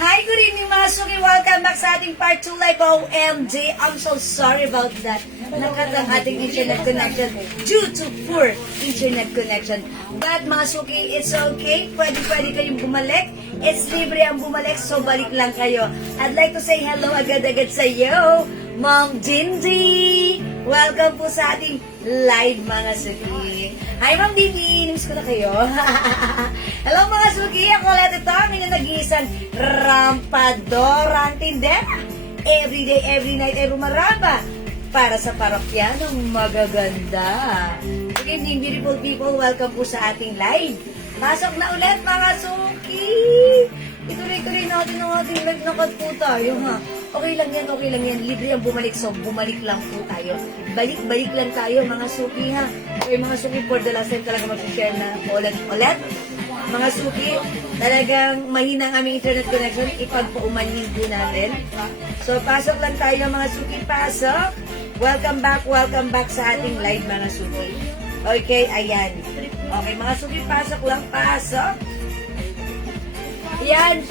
Hi, good evening mga suki. Welcome back sa ating part 2 live. OMG, I'm so sorry about that. Nakat ang ating internet connection due to poor internet connection. But mga suki, it's okay. Pwede kayong bumalik. It's libre ang bumalik, so balik lang kayo. I'd like to say hello agad-agad sa iyo, Ma'am Jindy. Welcome po sa ating live mga suki. Hi Ma'am Jindy, namiss ko na kayo. Hello mga suki, ako ulit ito, ang inyong nag-iisang rampadorang tindera. Every day, every night ay rumaramba para sa parokyanong magaganda. Good evening beautiful people, welcome po sa ating live. Pasok na ulit mga suki. Ituloy-tuloy natin ang ating live, nakad po tayo ha. Okay lang yan. Libre ang bumalik, so bumalik lang po tayo. Balik-balik lang tayo mga suki ha. Okay mga suki, for the last time talaga mag-share na ulit. Mga suki, talagang mahina ang aming internet connection, ipagpaumanhin po natin. So pasok lang tayo mga suki, pasok. Welcome back sa ating live mga suki. Okay, ayan. Okay mga suki, pasok lang, pasok. Ayan.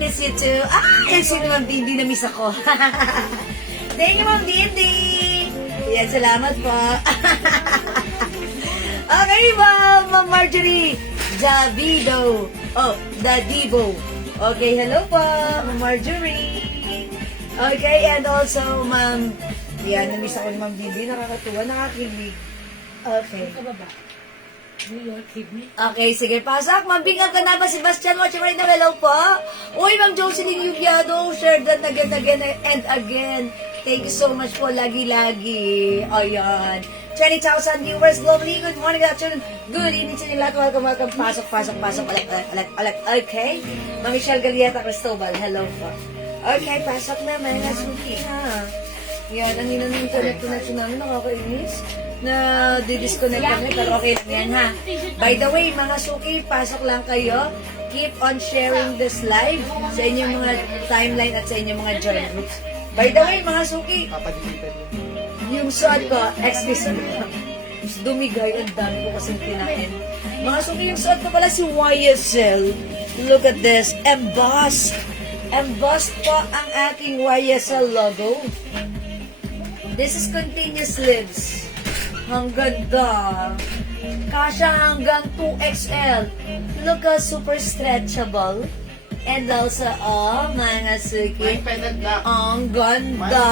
Miss you too. Yan si Ma'am Dindi, na-miss ako. Thank you, Ma'am Dindi. Yan, salamat po. Okay, Ma'am Marjorie Davido. Dadibo. Okay, hello po, Ma'am Marjorie. Okay, and also, Ma'am, yan, na-miss ako ni Ma'am Dindi. Nakakatuwa, nakakilig. Okay. Okay, sige, pasok. Mabingat ka na ba, Sebastian? Watch right now. Hello po. Uy, Ma'am Jocelyn Yubiado, share that again and again. Thank you so much po, lagi-lagi. Ayan. 20,000 viewers globally. Good morning, good afternoon. Good evening sa inyo lahat. Welcome. Pasok. Alat. Okay. Ma'am Michelle Galieta Cristobal, hello po. Okay, pasok na, mga suki ha. Yan, ang hinanong internet connection namin, nakakainis. Na di-disconnect kami, pero okay lang yan ha. By the way, mga suki, pasok lang kayo. Keep on sharing this live sa inyong mga timeline at sa inyong mga join groups. By the way, mga suki, yung suot ko, ex-vision ko, dumigay, ang dami ko kasing kinain. Mga suki, yung suot ko pala si YSL. Look at this, embossed. Embossed po ang aking YSL logo. This is continuous sleeves. Ang ganda. Kasha hanggang 2XL. Look how super stretchable. And also, mga suki. Ang ganda.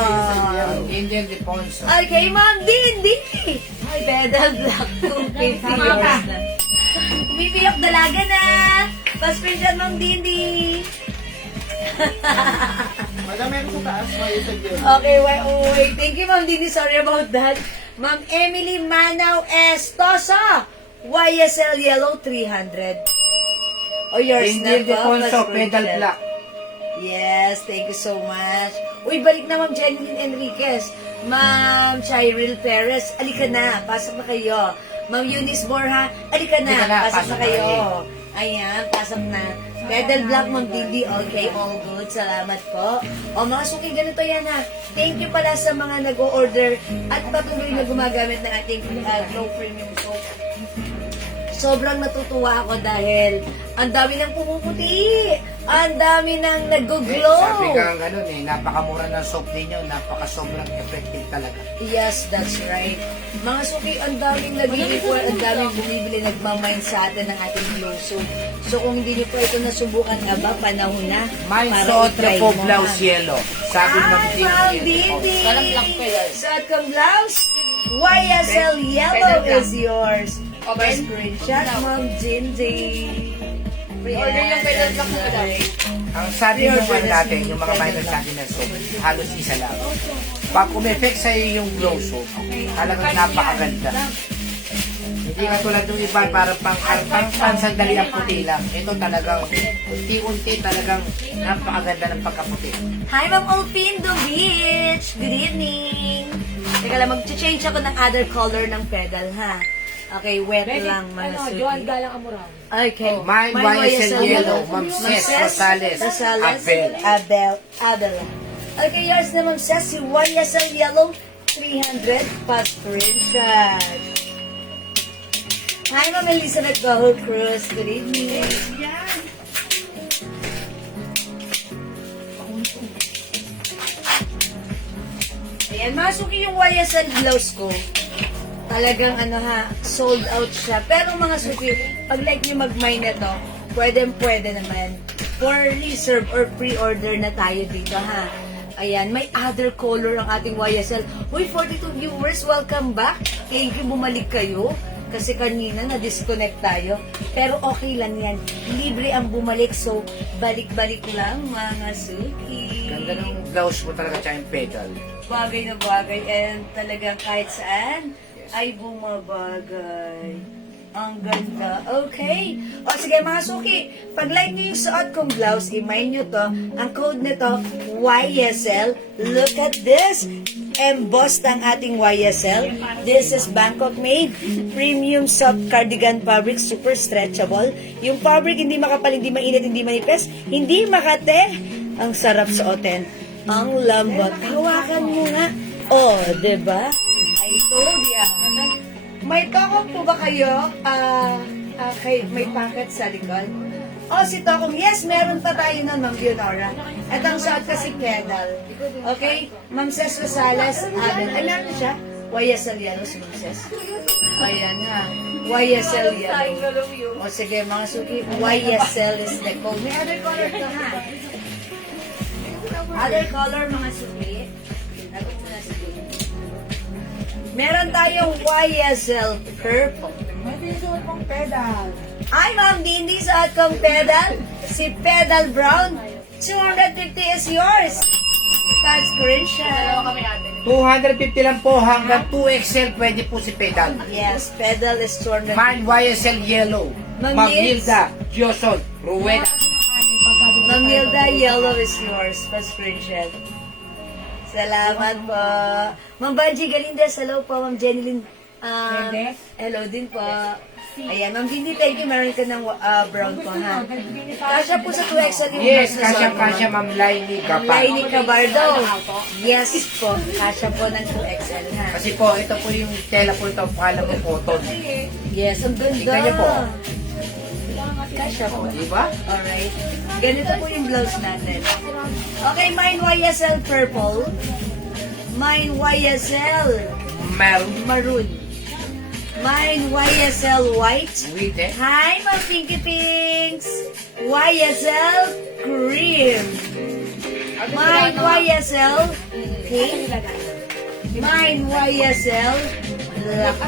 Indian Deponso. Okay, Ma'am Dindi. Ay, pedal black. 250 yours na. Bibiyok dalaga na. Pa-screenshot, Ma'am Dindi. Madam, meron sa taas. Okay, wait. Thank you, Ma'am Dindi. Sorry about that. Ma'am Emily Manaw Estosa, YSL Yellow 300. Oh, yours Indian na po. Deponso, pedal black. Yes, thank you so much. Uy, balik na Ma'am Jeneline Enriquez. Ma'am Chiril Perez, alika na. Pasok na kayo. Ma'am Eunice Borja, alika na. Pasok na kayo. Ayan, pasok na. Pedal black, Ma'am Dindi. Okay, all good. Salamat po. O mga suki, ganito yan ha. Thank you pala sa mga nag-o-order at patuloy na gumagamit ng ating Glow Premium Soap. sobrang natutuwa ako dahil ang dami ng pumuputi, ang dami ng nag-glow. Sabi ka ganun napakamura ng soap ninyo, sobrang effective talaga. Yes, that's right. Mga suki, ang daming nag-i-report, ang daming bumibili, nagmamind sa atin ng ating glow soap. So kung hindi niyo po ito nasubukan, aba, panahon na. May para suot na i-try po mo, blouse ha? yellow. Sabi ng Ay, Ma'am Didi! Suot kang blouse? YSL yellow is yours. Screenshot, Ma'am Didi. Order yung pedal block mo daw. Ang sabi ng natin, yung mga minor sabi ng soap, halos isa lang. Pag umeffect sa'yo yung glow soap, talagang napakaganda. Hindi ka tulad ng iba, parang pansandali ang puti lang. Ito talagang, unti-unti talagang napakaganda ng pagkaputi. Hi, Ma'am Alpindo Beach! Good evening! Teka lang, mag-change ako ng other color ng pedal, ha? Okay, wet lang, mga suki. Joan Galang Amorang. Okay. Mine YSL yellow, Ma'am Ces Rosales, Abel. Okay, yours na, Ma'am Ces, si YSL yellow, 300 pa screenshot. Hi, Ma'am Elizabeth Gaho Cruz. Good evening. Ayan, masuki yung YSL blouse ko. Talagang sold out siya. Pero mga suki, pag like nyo mag-mine na to, pwede naman. For reserve or pre-order na tayo dito, ha? Ayan, may other color ang ating YSL. Uy, 42 viewers, welcome back. Thank you, bumalik kayo. Kasi kanina na-disconnect tayo. Pero okay lang yan. Libre ang bumalik. So, balik-balik lang, mga suki. Ganda ng blouse mo talaga tsaka yung pedal. Bagay na bagay. And talagang kahit saan ay bumabagay. Ang ganda. Okay. O sige mga suki, pag like nyo yung suot kong blouse, i-mind nyo to. Ang code nito, YSL. Look at this. Embossed ang ating YSL. This is Bangkok made. Premium soft cardigan fabric. Super stretchable. Yung fabric hindi makapal, hindi mainit, hindi manipis. Hindi makate. Ang sarap suotin. Ang lambot. Hawakan mo nga. Oh, diba? I told ya. May tokong po ba kayo? May packet sa likod? Oh, si Tokong. Yes, meron pa tayo nun, Ma'am Leonora. At ang suot kasi pedal. Okay? Ma'am Ces Rosales, Abel. Ay, meron siya. YSL yellow si Ma'am Ces. Ayan ha. YSL yellow. O sige, mga suki. YSL is the code. May other color to ha. Other color, mga suki. Lagot mo na siguro. Meron tayong YSL purple. May pinisuot mong pedal. Ay, Ma'am Dindi, sa atong pedal. Si Pedal Brown. 250 is yours. Card screenshot. Dalawa kami ate. 250 lang po, hanggang 2XL pwede po si pedal. Yes, pedal is 250. Mine YSL yellow, Ma'am Magilda, Joson, Rueda. Ma'am Hilda, yellow is yours. Pa screenshot. Salamat po. Ma'am Banji Galindes, hello po. Ma'am Jenilyn. Galindes? Hello din po. Ayan, Ma'am Dindi, thank you. Meron ka ng brown po, ha? Kasya po sa 2XL yung Yes, blouse na suot mo. kasya Ma'am Laini Gapa. Laini Cabardo. Yes po. Kasya po ng 2XL, ha? Kasi po, ito po yung tela po ito, kala mo cotton. Yes, ang ganda. Tingnan niyo po. Kasya po. Di ba? Alright. Ganito po yung blouse natin. Okay, mine YSL purple. Mine YSL Meron. maroon. Mine YSL white. With it. Hi, mga Pinky Pinks! YSL cream. Mine YSL pink. Mine YSL black.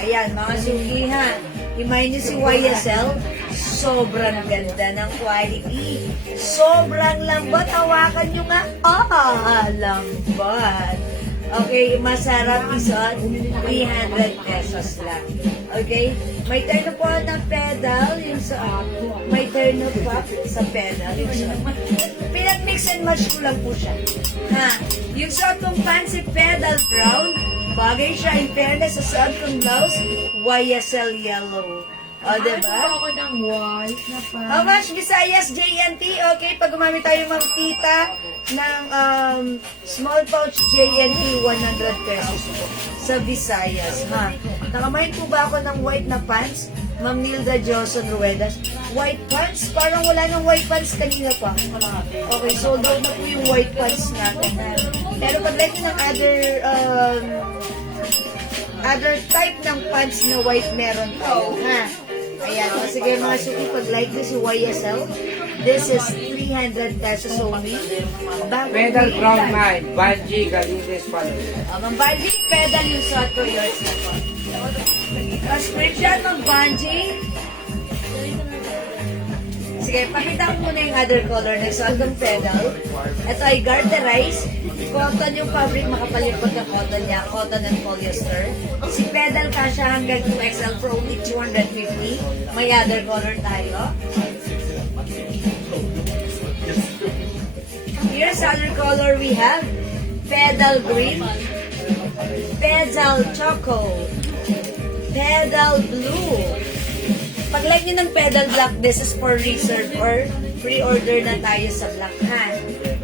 Ayan, mga sukihan. Imayin niyo si YSL. Sobrang ganda ng quality. Sobrang lambot. Hawakan niyo nga. Lambot. Okay, masarap isuot. 300 pesos lang. Okay? May turn po ng pedal. Yung sa, may turn pa sa pedal. Yung suot. Pinag-mix and match ko lang po siya. Ha? Yung suot kong fancy pedal brown, bagay siya in fairness sa suot kong blouse, YSL yellow. O, diba? Ako ng white na pa. How much Visayas JNT? Okay, pag gumamit tayo mga tita ng small pouch JNT, 100 pesos po sa Visayas, ha? Nakamain po ba ako ng white na pants? Ma'am Nilda Johnson Ruedas. White pants? Parang wala ng white pants kanina pa. Okay, sold out na po yung white pants natin. Pero pag like ng other type ng pants na white meron tayo, ha? Ayan, o sige mga suki, pag like this si YSL, this is 300 pesos only. Pedal Brown Mine, Banji, Galindez, Palo. Ma'am Banji, pedal yung suot ko, yours na po. Prescription, Ma'am Banji. Sige, pakita ko muna yung other color na suot kong pedal. Ito ay garterize. Cotton yung fabric, makapal yung pagka-cotton niya. Cotton and polyester. Si pedal kasha hanggang 2XL for only 250. May other color tayo. Here's other color we have. Pedal green. Pedal choco. Pedal blue. Pag like nyo ng pedal black, this is for reserve or pre-order na tayo sa black, ha?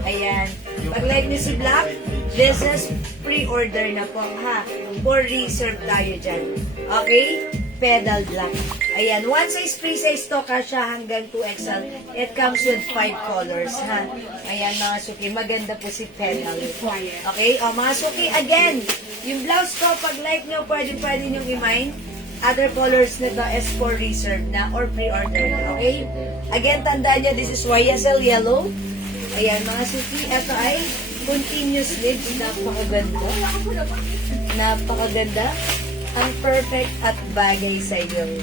Ayan. Pag like nyo si black, this is pre-order na po, ha? For reserve tayo dyan. Okay? Pedal black. Ayan. One size, free size to, kasha hanggang 2XL. It comes with 5 colors, ha? Ayan, mga suki. Maganda po si pedal. Okay? O, mga suki, again, yung blouse ko, pag like nyo, pwede nyo i-mine. Other colors nito is for reserve na or pre-order na, okay? Again, tandaan nyo, this is YSL yellow. Ayan, mga suki, ito ay continuous sleeves. Napakaganda. Napakaganda. Ang perfect at bagay sa iyo.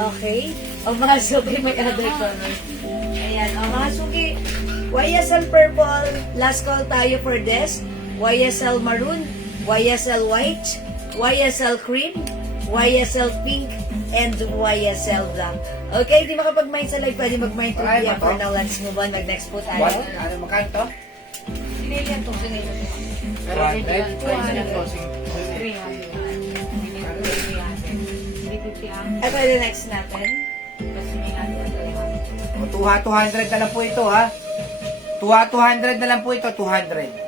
Okay? O mga suki, may other colors. Ayan, o mga suki, YSL purple, last call tayo for this. YSL maroon, YSL white, YSL cream, YSL pink, and YSL black. Okay, di makapag-mind sa live, pwede mag-mind to Ay, PM ba for to? now. Let's move on. Mag-next po tayo. Ano, magkano to? Sinilian to, sinilian. Pero red? 300. Ito yung next natin. 200 na lang po ito, ha? 200 na lang po ito, 200.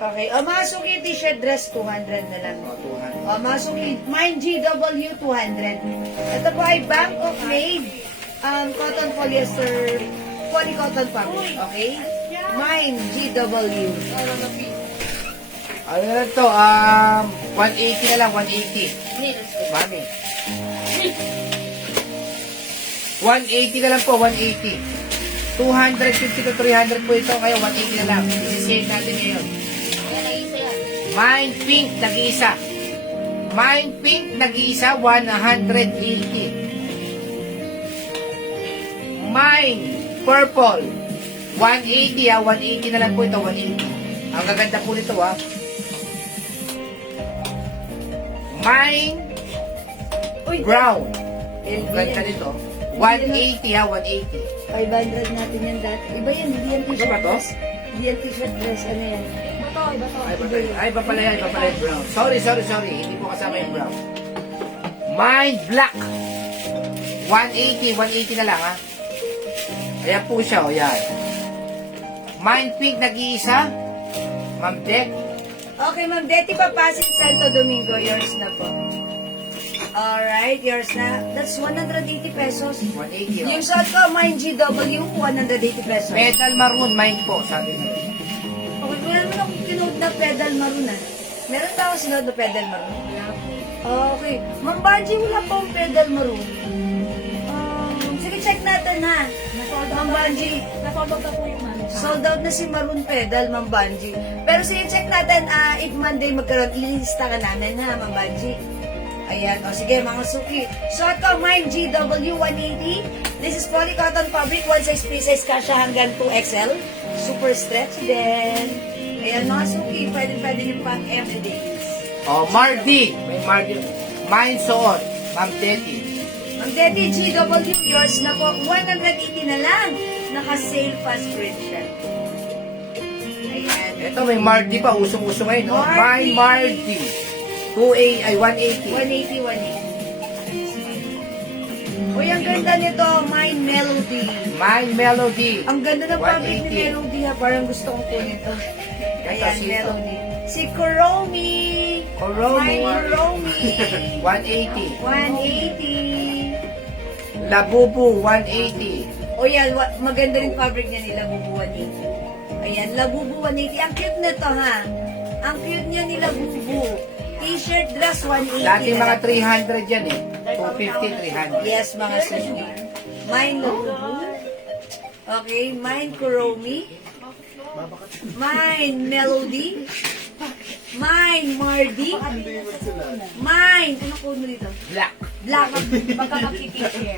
Okay, o mga suki t-shirt dress, 200 na lang. O, 200. O mga suki, mine GW, 200. Ito po ay Bangkok made cotton polyester, polycotton fabric, okay? Mine GW. Ano na lang to? 180 na lang, 180. Mami. 180 na lang po, 180. 250 to 300 po ito. Ngayon, 180 na lang. Isi-save natin ngayon. Mine pink, nag-iisa. Mine pink, nag-iisa, 180. Mine purple, 180 ha. 180 na lang po ito, 180. Ang gaganda po nito ha. Mine brown. Ang ganda nito. 180 ha, 180. 500 natin yan dati. Iba yan, hindi yan t-shirt Iba ba to? dress. Hindi yan t-shirt dress, ano yan? Ay, iba pala yan, iba pala yung brown. Sorry. Hindi po kasama yung brown. Mine black. 180 na lang ha. Ayan po siya, o yan. Mine pink, nag-iisa. Ma'am Tek. Okay, Ma'am Betty Papasin, Santo Domingo, yours na po. Alright, yours na. That's 180 pesos. 180 Yung o. suot ko, mine GW, 180 pesos. Metal maroon, mine po, sabi mo. Okay, meron mo akong kinote na pedal maroon ah. Meron ba ako sinod na pedal maroon? Okay. Ma'am Banji, wala pa akong pedal maroon. Sige, check natin ha. Ma'am Banji, Nasold out na po yung ano. sold out na si maroon pedal, Ma'am Banji. Pero sige, check natin, if Monday magkaroon, ililista ka namin ha, Ma'am Banji. Ayan, o sige mga suki. Suot ko, mine GW 180. This is polycotton fabric, one size, free size, kasha hanggang 2XL. Super stretch din. Ayan mga suki, pwede yung pang everyday use. O, Mardi. May Mardi. Mine suot. Ma'am Teti. Ang Daddy GW, yours na po. 180 na lang. Naka-sale fast print siya. Ayan. Ito, may Mardi pa. Usong-usong ngayon. No? Mardi. Mine Mardi. 2A, ay 180. 180. Uy, ang ganda nito. Mine Melody. Mine Melody. Ang ganda ng fabric ni 180. Melody ha. Parang gusto kong kunin to. Ayan, Kasito. Melody. Si Kuromi. Kuromi. Kuromi. 180. 180. Labubu, 180. O yan, maganda rin fabric niya ni Labubu 180. Ayan, Labubu 180. Ang cute nito ha. Ang cute niya ni Labubu. T-shirt dress 180. Dati na mga lang. 300 yan eh. 250, 300. Yes, mga sushi. Mine Labubu. Okay, mine Kuromi. Mine Melody. Mine Mardi. Mine, ano po mo dito? Black. Black.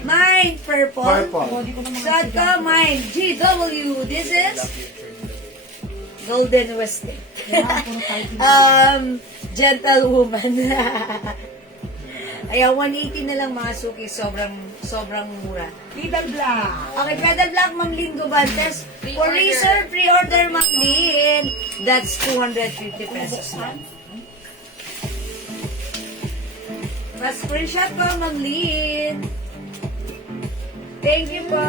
Mine Purple. Purple. Sad ka, mine GW. This is Golden Westing. Gentlewoman. Ayan, 180 na lang mga suki. Sobrang mura. Lidl Black. Okay, Pedal Black, Ma'am Lynn Gubantes. For research, pre-order, Ma'am Lynn. That's 250 pesos lang. Pa-screenshot ko, Ma'am Lynn. Thank you po.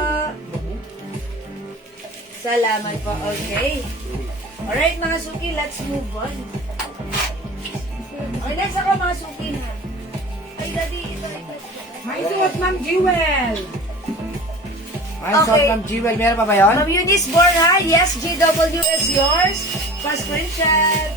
Salamat po. Okay. Alright, mga suki, let's move on. Okay, next ako, mga suki na. Ay, daddy, ito. May suot, Ma'am Jewel. Ay, short Okay. Ma'am Jewel, meron pa ba yun? Ma'am Eunice Borja, yes, GW is yours. Pa-screenshot.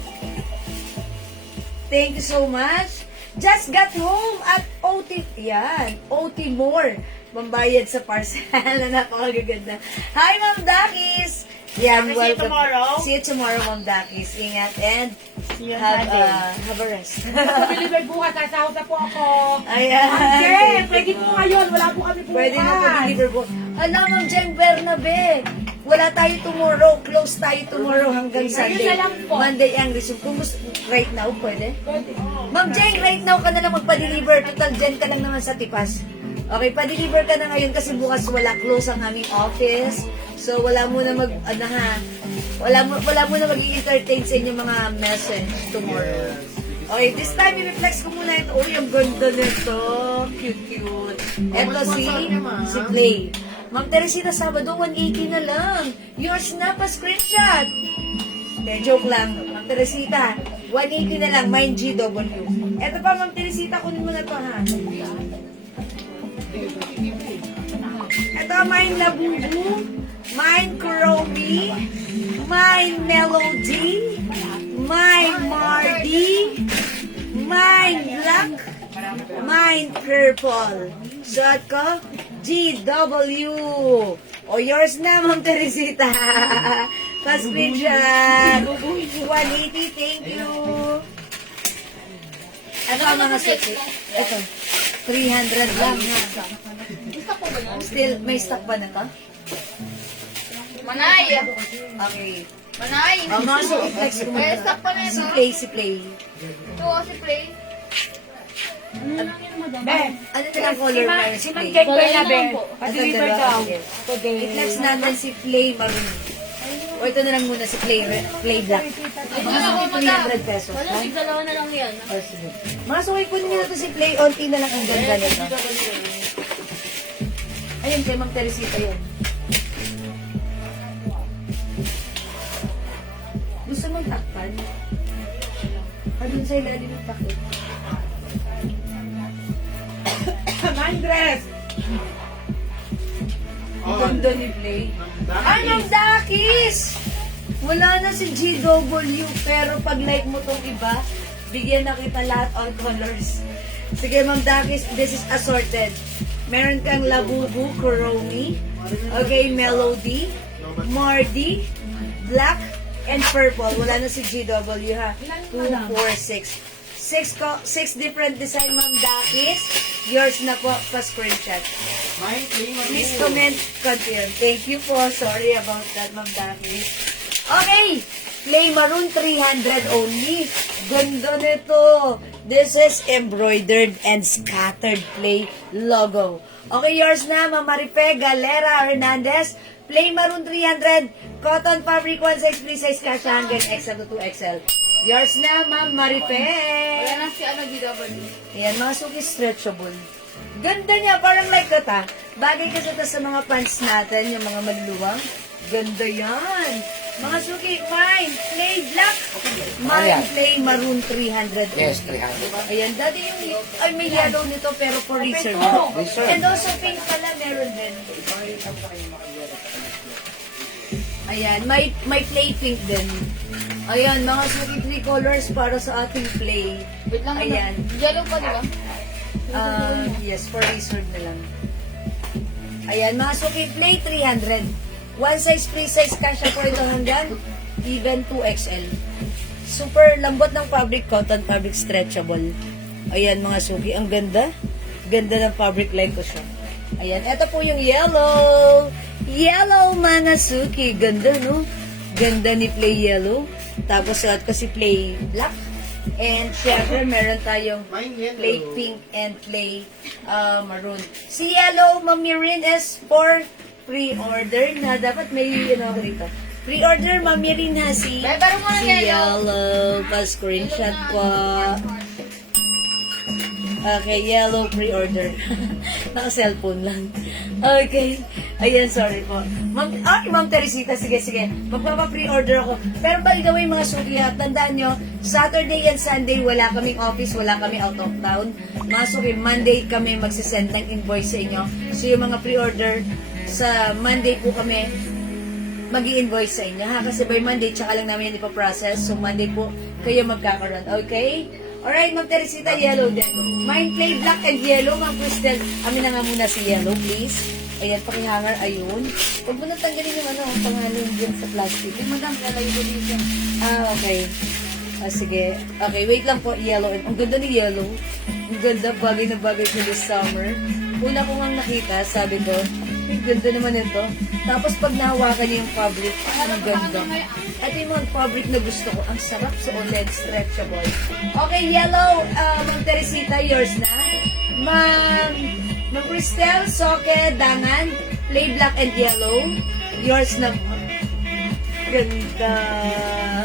Thank you so much. Just got home at OT, yan, OT More. Mambayad sa parcel. Napakagaganda. Hi, Ma'am Dakis. Yan, See you welcome. tomorrow. See you tomorrow, Ma'am Dakis. Ingat and See you have, Sunday. have a rest. Deliver bukas, sasahod na po ako. Ayan. Ma'am Jen, pwede po ngayon. Wala po kami bukas. Pwede na po deliver po. Alam, Ma'am Jen Bernabe, wala tayo tomorrow. Close tayo tomorrow hanggang Sunday. na lang po. Monday ang resume. Kung gusto, right now, pwede? Pwede. Ma'am Jen, right now ka na lang magpa-deliver. Total, Jen ka lang naman sa tipas. Okay, pa-deliver ka na ngayon kasi bukas wala close ang aming office. So, wala mo na wala mo na mag-i-entertain sa inyong mga message tomorrow. Okay, this time, i-reflex ko muna ito. Uy, ang ganda nito. Cute. Ito si Play. Ma'am Teresita, Sabado, 180 na lang. Yours na pa screenshot. Joke lang. Ma'am Teresita, 180 na lang. Mine GW. Ito pa, Ma'am Teresita, kunin mo na to, ha? Ito, mine Labubu. Mine Kuromi. Mine Melody. Mine Mardi. Mine Black. Mine Purple. Shot ko, GW. O, yours na, Ma'am Teresita. Pa-screenshot. 180, thank you. Ano ang mga suki? Ito, 300 lang ha. Still, may stock ba na to? Manay! Okay. Manay! Mga suki, flex ko May muna. stock pa na ito. Si Play. Ito si Play. Be, Ano na lang color na si si Ma'am Play? Jen Bernabe. Pa-deliver Ito, daw. sige. Today. I-flex natin si Play Maroon. O ito na lang muna si Play Black. Mga 300 pesos. Wala, tigdalawa na lang yan. O, sige. Mga suki, kunin nyo na to si Play. Onti na lang ang ganda nito. Ayun, kay Ma'am Teresita yun. Gusto mong takpan? Doon sa ilalim ng takip. Mine dress. Ang ganda ni Play. Ay, Ma'am Dakis! Wala na si GW, pero pag like mo tong iba, bigyan na kita lahat all colors. Sige, Ma'am Dakis, this is assorted. Meron kang Labubu, Kuromi, okay, Melody, Mardi, Black, and Purple. Wala na si GW, ha? 2, 4, 6. 6 different design, Ma'am Dakis. Yours na po, pa-screenshot. Please comment, confirm. Thank you po. Sorry about that, Ma'am Dakis. Okay, Play Maroon 300 only. Ganda nito. This is embroidered and scattered Play logo. Okay, yours na, Ma'am Marife Galera Hernandez. Play Maroon 300. Cotton fabric, 1 size, 3 size, kasha hanggang XL to 2XL. Yours na, Ma'am Marife. Wala na si GW. Ayan, mga suki stretchable. Ganda niya, parang like that ha. Bagay kasi ito sa mga pants natin, yung mga maluluwang. Ganda yan. Mga suki, mine, play black. Ayan. Mine, play maroon 300. Yes, 300. Ayan, dati yung, ay may yellow nito pero for reserve. Reserve. And also pink pala meron din. Ayan, may play pink din. Ayan, mga suki 3 colors para sa ating play. Wait lang. Ayan. Yellow pa, di ba? Yes, for reserve na lang. Ayan, mga suki play 300. One size, free size, kasya po ito hanggang even 2XL. Super lambot ng fabric, cotton fabric, stretchable. Ayan mga suki, ang ganda. Ganda ng fabric line ko siya. Ayan, ito po yung yellow. Yellow mga suki. Ganda, no? Ganda ni play yellow. Tapos suot ko si play black. And syempre, meron tayong play pink and play maroon. Si yellow, Mamirin is for pre-order na. Dapat may ako dito. Pre-order, Mamirin ha si Pero mo na yellow. Pa-screenshot po. Okay, yellow pre-order. Naka-cellphone lang. Okay. Ayan, sorry po. Ma'am Teresita, sige. Magpapa-pre-order ako. Pero by the way, mga suki, tandaan nyo, Saturday and Sunday, wala kaming office, wala kami out of town. Mga suki, Monday kami magsisend ng invoice sa inyo. So, yung mga pre-order, sa Monday po kami mag-i-invoice sa inyo, ha? Kasi by Monday, tsaka lang namin yan ipaprocess. So, Monday po, kayo magkakaroon. Okay? Alright, Ma'am Teresita, yellow din. Mine play black and yellow, Ma'am Cristel. Amin na nga muna si yellow, please. Ayan, pakihanger, ayun. Huwag mo nang tanggalin yung pangalan dyan sa plastic. Madam, lalagay ko dito. Okay. Sige. Okay, wait lang po, yellow. Ang ganda ni yellow. Ang ganda, bagay na bagay ko this summer. Una ko nga nakita, sabi ko, ang ganda naman ito. Tapos pag nahawakan niyo yung fabric, ang ganda. Ito yung mga fabric na gusto ko. Ang sarap sa OLED stretchable. Okay, yellow, Ma'am Teresita, yours na. Ma'am Cristel, Soke, Dangan, play black and yellow. Yours na po. Ganda.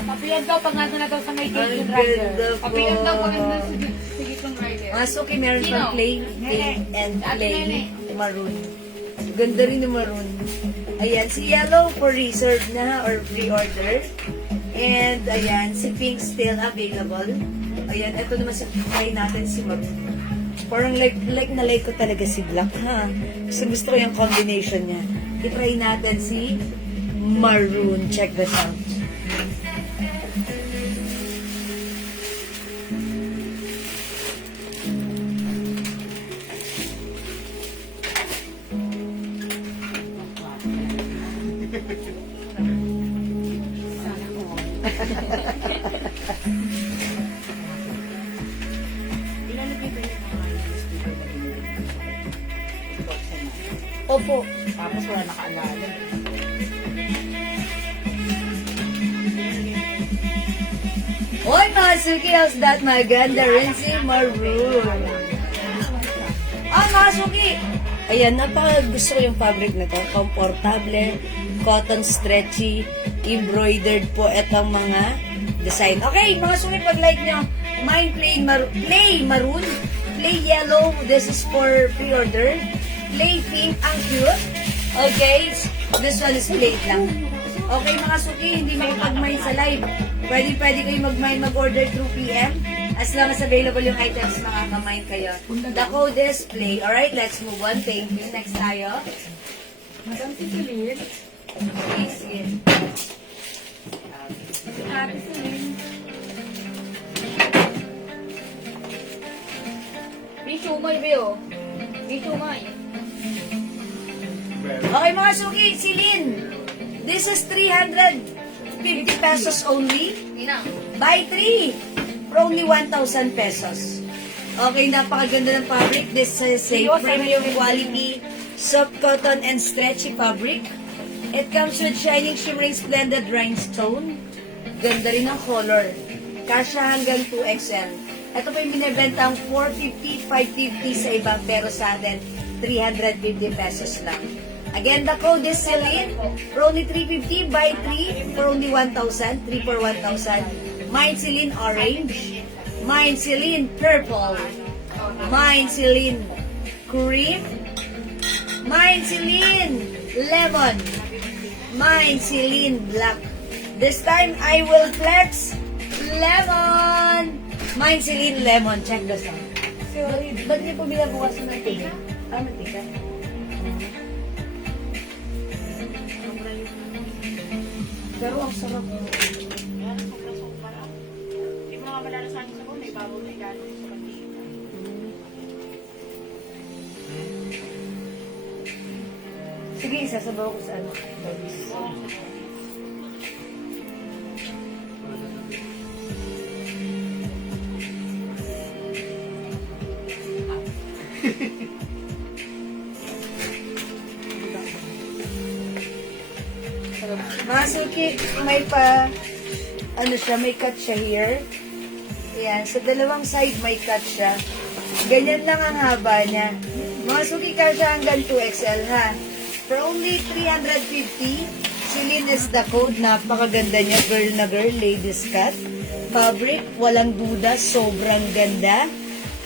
Papiyan daw pag nandun na daw sa may Ang gate yung ganda rider. po. Papiyan daw pag nandun sa gitong rider. Mga Soke, meron pang play pink and play maroon. Ganda rin yung maroon. Ayan, si yellow for reserve na or pre-order. And ayan, si pink still available. Ayan, ito naman sa try natin si maroon. Parang like na like ko talaga si black, ha? Kasi gusto ko yung combination niya. I-try natin si maroon. Check this out. Opo. Tapos wala nakaalala. Oy, mga suki, how's that? Maganda rin si maroon. Mga suki. Ayan, gusto ko yung fabric na to. Komportable, cotton stretchy, embroidered po itong mga design. Okay, mga suki, pag-like nyo, mine play maroon, play yellow, this is for pre-order, play pink, ang cute. Okay, this one is plate lang. Okay, mga suki, hindi makapag-mine sa live. Pwede kayo mag-order through PM. As long as available yung items, makaka-mine kayo. The code is play. Alright, let's move on. Thank you. Next tayo. Madam Tisilin. Okay, sige. Ate Silin. May shumay, Beo. May shumay. Okay, mga suki, silin. This is 350 pesos only. Hindi na. Buy 3 for only 1,000 pesos. Okay, napakaganda ng fabric. This is a premium quality soft cotton and stretchy fabric. It comes with shining, shimmering, splendid rhinestone. Ganda rin ang color. Kasya hanggang 2XL. Ito po yung binibentang 450, 550 sa iba, pero sa atin, 350 pesos lang. Again, the code is Celine for only 350, buy 3 for only 1,000, 3 for 1,000. Mine Celine Orange, Mine Celine Purple, Mine Celine Cream, Mine Celine Lemon, Mine Celine Black. This time, I will flex lemon. Mine, Celine, lemon. Check this out. Sorry, ba't niyo po binabukasan ng tubig? Mantika. Pero ang sarap. Yan, sobrang para. Hindi mo nga malalasahan sa kung may bago na igalo sa kantina. Sige, sasabaw ko sa ano. Mga suki, may ano siya, may cut siya here. Ayan, sa dalawang side may cut siya. Ganyan lang ang haba niya. Mga suki, kasya hanggang 2XL ha. For only 350, Celine is the code. Napakaganda niya, girl na girl, ladies cut. Fabric, walang duda, sobrang ganda.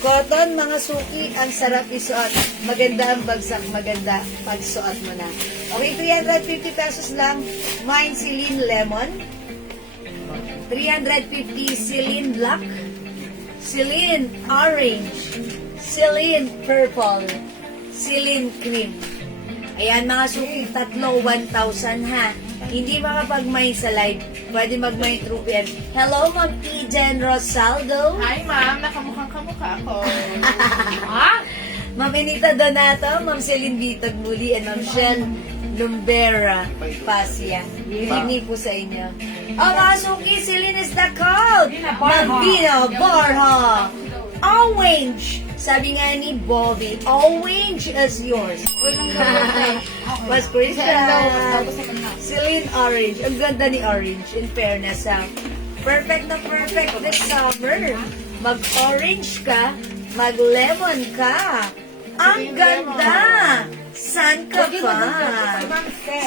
Cotton, mga suki, ang sarap isuot. Maganda ang bagsak, maganda pagsuot mo na. Okay, 350 pesos lang. Mine, Celine Lemon. 350, Celine Black. Celine Orange. Celine Purple. Celine Cream. Ayan, mga suki, tatlo, 1,000 ha. Hindi makapag-mine sa live. Pwede mag-mine through PM. Hello, Ma'am Eden Rosaldo. Hi, ma'am. Nakamukhang kamukha ako. Ha? Ma'am Anita Donato, Ma'am Celine Bitag Muli, and Ma'am Shell Lumbera Pasia. Good evening po sa inyo. Oh, mga suki, Celine is the code. Ma'am Bina Barha. Orange. Sabi nga ni Bobby, orange is yours. Mas Christian. Celine Orange. Ang ganda ni Orange, in fairness ha. Perfect na perfect this summer. Mag-orange ka, mag-lemon ka. Ang ganda! San ka pa?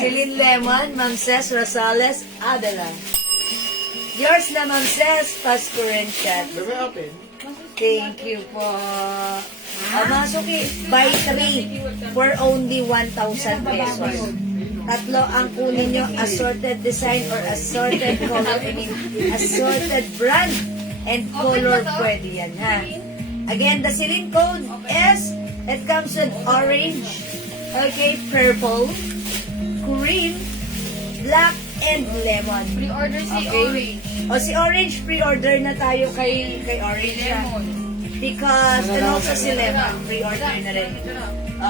Celine Lemon, Ma'am Ces Rosales, Adela. Yours na, Ma'am Ces, Pascurenciat. Thank you po. Mga suki, buy 3 for only 1,000 pesos. Tatlo ang kunin nyo, assorted design or assorted color, I mean, assorted brand and color pwede yan, ha? Again, the Celine code is, it comes with orange, okay, purple, cream, black, and lemon. Pre-order si Okay. Orange. O si Orange, pre-order na tayo kay Orange. Lemon. Because, and also si Lemon, pre-order na rin.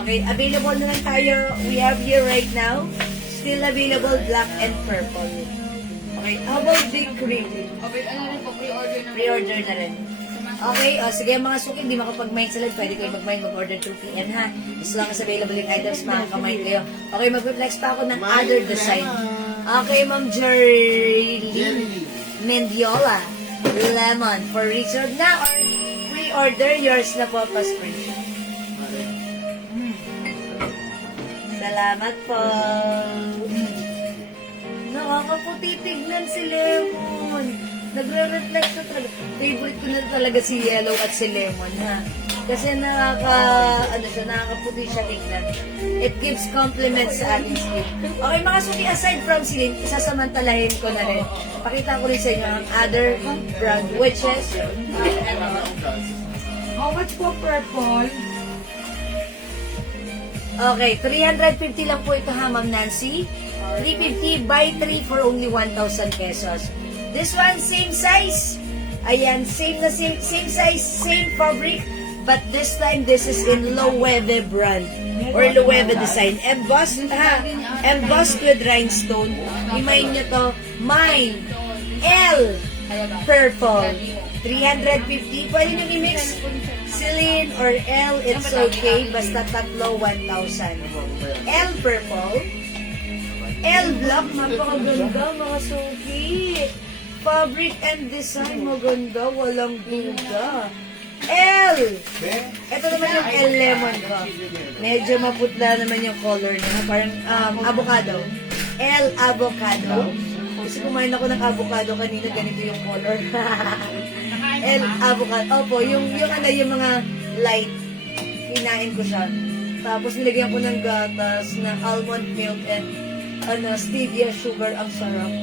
Okay, available na lang tayo. We have here right now, still available black and purple. Okay, how about the cream? Okay, ano rin po, pre-order na. Pre-order na rin. Okay, o sige mga suki, hindi makapag-mine sila, pwede kayo mag-mine, mag-order through PN ha. As long as available yung items, makaka-mine kayo. Okay, mag-flex pa ako ng other design. Okay, Ma'am Jerry Mendiola, lemon for reserve na or pre-order yours na po pa screenshot. Salamat po. Nakakaputi tignan si Lemon. Nagre-reflect na talaga. Favorite ko na talaga si Yellow at si Lemon, ha? Kasi nakakaputi siya tignan. It gives compliments sa ating skin. Okay, mga suki, aside from Celine, isasamantalahin ko na rin. Pakita ko rin sa inyo ang other brand, which is, How much po purple? okay, 350 lang po ito ha, Ma'am Nancy. 350, buy 3 for only 1,000 pesos. This one, same size. Ayan, same size, same fabric. But this time, this is in Loewe brand or Loewe design. Embossed, ha? Embossed with rhinestone. Remind nyo to, mine, L, purple. 350. Pwede nyo i-mix Celine or L, it's okay. Basta tatlo, 1,000. L, purple. L, black. Napakaganda, mga suki. Fabric and design, maganda. Walang duda. L! Ito naman yung L lemon ko. Medyo maputla naman yung color niya. Parang avocado. L avocado. Kasi kumain ako ng avocado kanina, ganito yung color. L avocado. Opo, yung mga light. Hinain ko siya. Tapos nilagyan ko ng gatas na almond milk and stevia sugar. Ang sarap.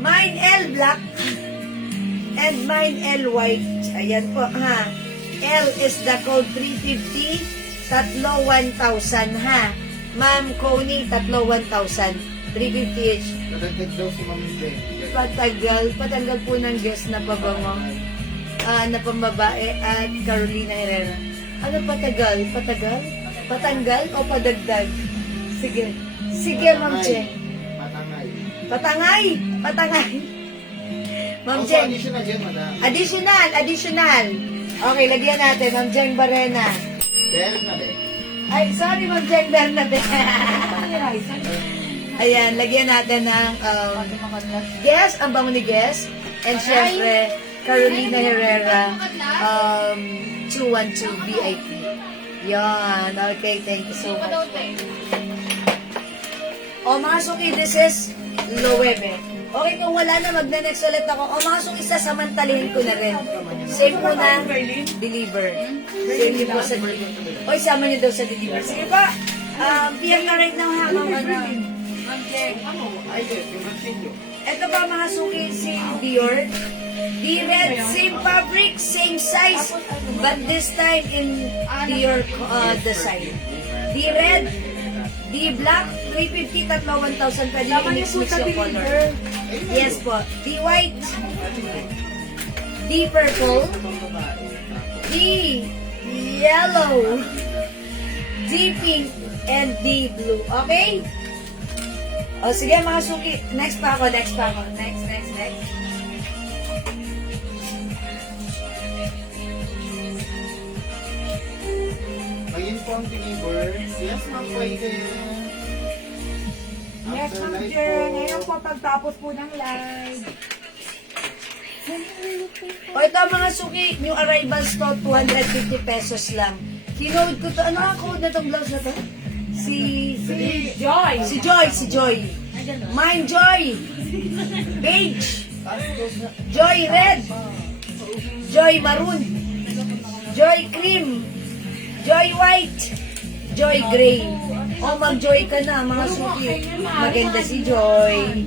Mine L black and mine L white. Ayan po, ha. L is the code 350, tatlo 1,000, ha. Ma'am Coney, tatlo 1,000. 350 each. Nadagdag daw si Ma'am Jen. Patanggal po ng guest na pabango. Na pambabae at Carolina Herrera. Ano patagal? Patanggal o padagdag? Sige. Sige, Ma'am Jen. Patangay. Patangay. Ma'am Also, Jen. additional yan, madam. Additional. Okay, lagyan natin. Ma'am Jen Barrena. Bernadette. Ay, sorry, Ma'am Jen Bernadette. Ayan, lagyan natin ng guest, ang bango ni guest. And syempre, Carolina Herrera, 212 VIP. Yan, okay, thank you so much. O mga suki, this is Loewe. Okay, kung wala na, magna-next ulit ako. O mga suki, sasamantalihin ko na rin. Same po na deliver. Same din po sa deliver. O, isama niyo daw sa deliver. Sige pa, PM na right now ha, ma'am. Ay, yes, yung Ratsinyo. Ito ba mga suki, same Dior. The red, same fabric, same size, but this time in Dior design. The red, the black, 350, tatlo 1,000. Pwede yung mix yung color. Yes po. The white, the purple, the yellow, the pink, and the blue. Okay? O sige mga suki. Next pa ako. Next. Ngayon po ang deliver. Yes, ma'am, pwede. Yes, Ma'am Jen. Ngayon po, pagtapos po ng live. O ito mga suki, new arrivals to, 250 pesos lang. Kinode ko to. Ano ang code na itong blouse na to? Si Joy. Mine Joy. Beige. Joy Red. Joy Maroon. Joy Cream. Joy White. Joy Gray. O mag-joy ka na mga suki. Maganda si Joy.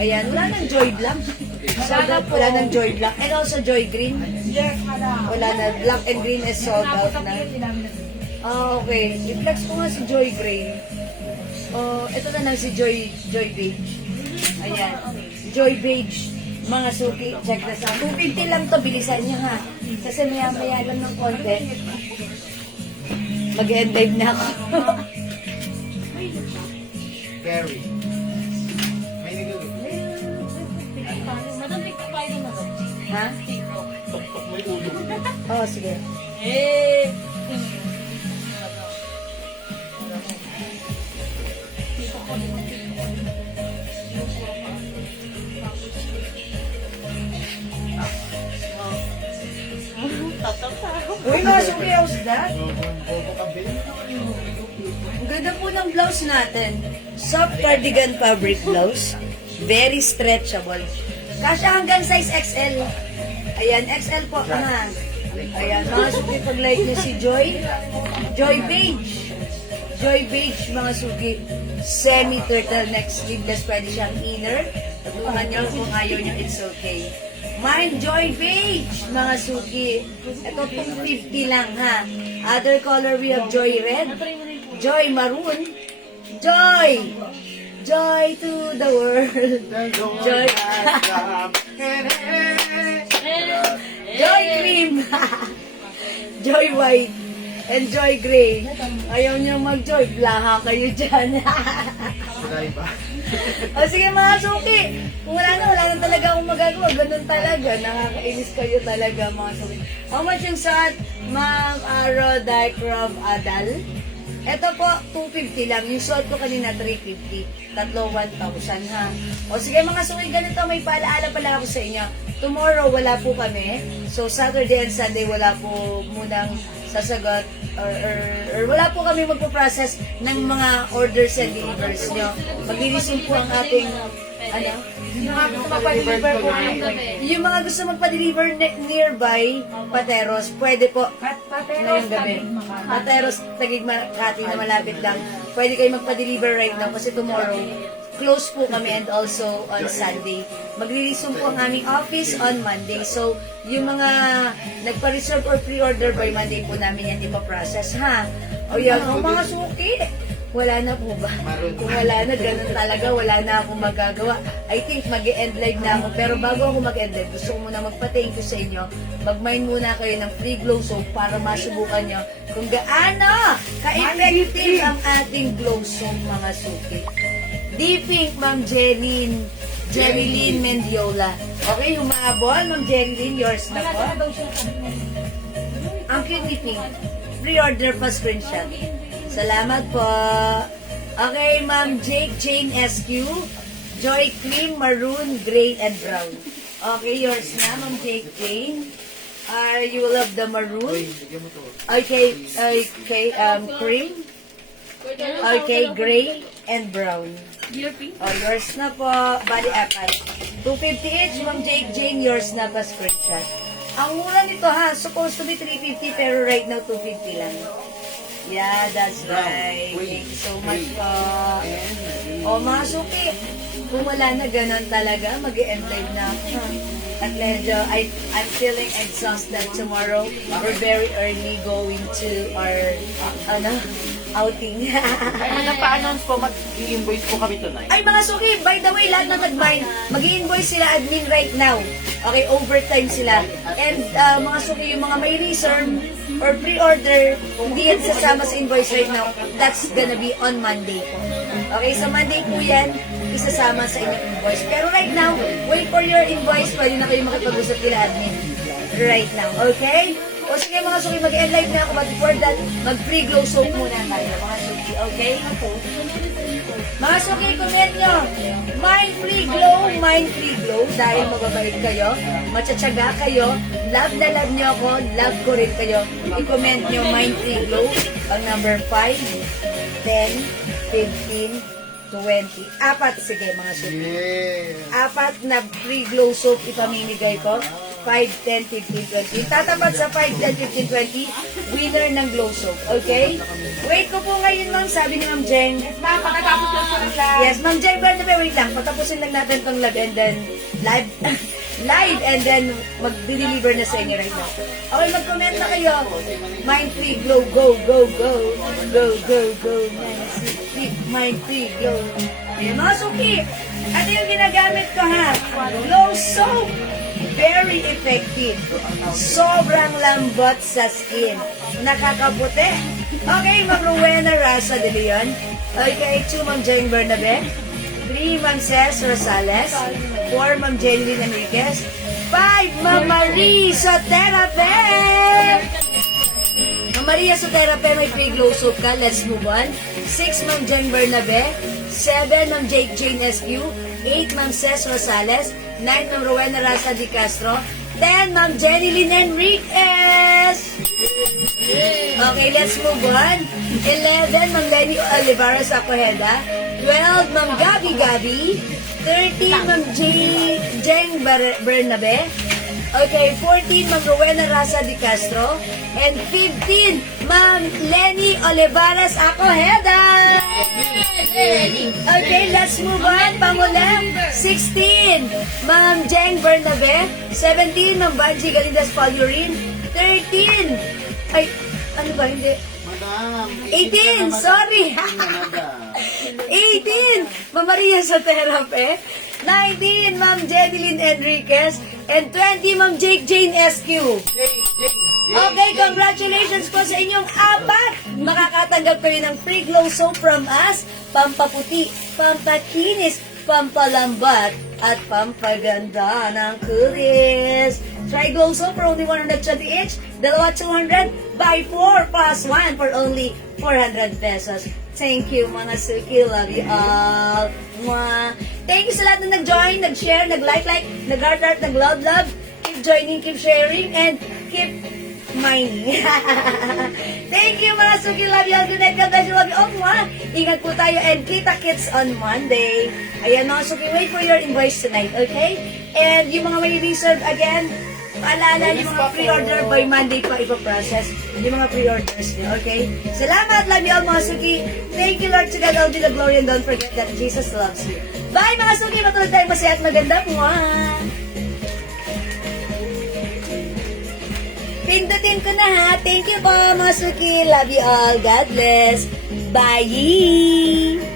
Ayan, wala nang Joy Black. Wala nang Joy Black. And also Joy Green. Yes, madam. Wala na. Black and green is sold out na. Okay. I-flex ko nga si Joy Gray. Ito na lang si Joy Beige. Ayan. Joy Beige. Mga suki, check this out. 250 lang to, bilisan nyo ha. Kasi maya lang ng konti. Mag-end live na ako. Berry. May nagagawin. Ha? Tok-tok mo yung ulo. Sige. Uy, mga suki, how's that? Ang ganda po ng blouse natin. Soft cardigan fabric blouse. Very stretchable. Kasya hanggang size XL. Ayan, XL po. Ayan, mga suki, pag like niyo si Joy. Joy Beige. Joy Beige, mga suki. Semi-turtleneck sleeveless. Pwede siyang inner. Tulungan niyo kung ayaw niyo, it's okay. Mine Joy Beige, mga suki. Ito 250 lang ha. Other color we have Joy Red, Joy Maroon, Joy to the world. Joy Joy Cream, Joy White, and Joy Gray. Ayaw niyo mag-joy, blaha kayo dyan. Saday ba? O sige mga suki, kung wala na talaga akong magagawa. Ganun talaga, nakakainis kayo talaga mga suki. How much yung sa Ma'am Rodicrov Adal? Ito po, 250 lang. Yung suot ko kanina, 350. Tatlo, 1,000 ha. O sige mga suki, ganito, may paalaala pala ako sa inyo. Tomorrow, wala po kami. So, Saturday and Sunday, wala po munang sasagot or wala po kami magpo-process ng mga orders and delivers nyo. Maglilisong po ang ating yung mga gusto magpa-deliver po yung mga gusto magpa-deliver nearby Pateros, pwede po ngayong gabi. Pateros, Taguig Makati na malapit lang. Pwede kayo magpa-deliver right now kasi tomorrow close po kami and also on Sunday. Magre-resume po ang aming office on Monday. So, yung mga nagpa-reserve or pre-order by Monday po namin yan ipaprocess, ha? O yan, ang mga suki. Wala na po ba? Kung wala na, ganun talaga, wala na akong magagawa. I think mag-end live na ako. Pero bago ako mag-end live, gusto ko muna magpa-thank you sa inyo. Mag-mine muna kayo ng free glow soap para masubukan nyo kung gaano ka-effective ang ating glow soap, mga suki. Deepink, Ma'am Jerilyn Mendiola. Okay, humabol, Ma'am Jerilyn, yours na po. Ang cute ni Pink. Pre-order pa screenshot. Salamat po. Okay, Ma'am Jane SQ. Joy Cream, Maroon, Gray, and Brown. Okay, yours na, Ma'am Jane. You love the maroon? Okay, cream. Okay, gray and brown. Oh, yours na po. Bali, apat. 250 each, Ma'am Jane, yours na pa screenshot. Ang mura nito ha, supposed to be 350 pero right now 250 lang. Yeah, that's right. Thank you so much po. O mga suki, kung wala na ganun talaga, mag-end live na ako. At medyo, I'm feeling exhausted tomorrow. We're very early going to our, outing. Ay, nagpa-announce po, mag-i-invoice po kami tonight. Ay, mga suki, by the way, lahat na nag-bind, mag-i-invoice sila admin right now. Okay, overtime sila. And mga suki, yung mga may reserve or pre-order, hindi yan sasama sa invoice right now. That's gonna be on Monday po. Okay, sa Monday po yan, isasama sa inyong invoice. Pero right now, wait for your invoice, pwede na kayo makipag-usap kila admin. Right now, okay? O sige mga suki, mag-end live na ako, but before that, mag-free glow soap muna tayo, mga suki, okay? Mga suki, comment nyo, mind free glow, dahil mababait kayo, matsatsaga kayo, love na love nyo ako, love ko rin kayo. I-comment nyo, mind free glow, ang number 5, 10, 15, 20. Apat, sige mga suki. Apat na free glow soap ipamimigay ko. 5, 10, 15, 20. Tatapat sa 5, 10, 15, 20, winner ng glow soap. Okay? Wait ko po ngayon, ma'am. Sabi ni Ma'am Jeng. Ma'am, pagkatapos lang po ng live. Yes, Ma'am Jeng, wait lang. Patapusin lang natin tong live and then live and then mag-deliver na sa inyo right now. Okay, mag-comment na kayo. Mind free glow, go, go, go. Go, go, go. Mind free glow. Ayan, mga suki. Ito yung ginagamit ko ha. Glow soap. Very effective. Sobrang lambot sa skin. Nakakaputi. Okay, Ma'am Rowena Rasa de Leon. Okay, 2, Ma'am Jane Bernabe. 3, Ma'am Cez Rosales. 4, Ma'am Jeline Enriquez. 5, Ma'am Marie Soterape. Ma'am Maria Soterape, may free glow soap ka. Let's move on. 6, Ma'am Jane Bernabe. 7, Ma'am Jane SQ. 8, Ma'am Cez Rosales. 9, Ma'am Rowena Rasa de Castro. 10, Ma'am Jeline Enriquez. Okay, let's move on. 11, Ma'am Lenny Olivares Acoheda. 12, Ma'am Gabi. 13, Ma'am Jeng Bernabe. Okay, 14, Ma'am Rowena Rasa de Castro. And 15, Ma'am Lenny Olivares Acoheda. Okay, let's move on. Pangula, 16, Ma'am Jeng Bernabe. 17, Ma'am Banji Galindas Palurin. 13, ay, ano ba, hindi? 18, sorry. 18, Ma'am Maria Soterape. 19, Ma'am Jedeline Enriquez. And 20, Ma'am Jane SQ. Okay, congratulations po sa inyong apat. Makakatanggap kayo ng free glow soap from us. Pampaputi, pampakinis, pampalambat, at pampaganda ng kulis. Try glow soap for only 120 each. Dalawa 200, buy 4 plus 1 for only 400 pesos. Thank you, mga suki. Love you all. Mwah. Thank you sa lahat na nag-join, nag-share, nag-like, nag-heart, nag-love. Keep joining, keep sharing, and keep mining. Thank you, mga suki. Love you all. Good night. God bless you. Love you all. Mwah. Ingat po tayo and kita-kits on Monday. Ayan, mga suki. Wait for your invoice tonight, okay? And yung mga may reserve again, Paalala yung mga pre-order by Monday pa ipaprocess. Yung mga pre-orders niyo, okay? Salamat, love you all mga suki. Thank you, Lord, to God all be the glory and don't forget that Jesus loves you. Bye mga suki, matulog tayo masaya at maganda. Mwah! Pindutin ko na ha. Thank you po mga suki. Love you all. God bless. Bye!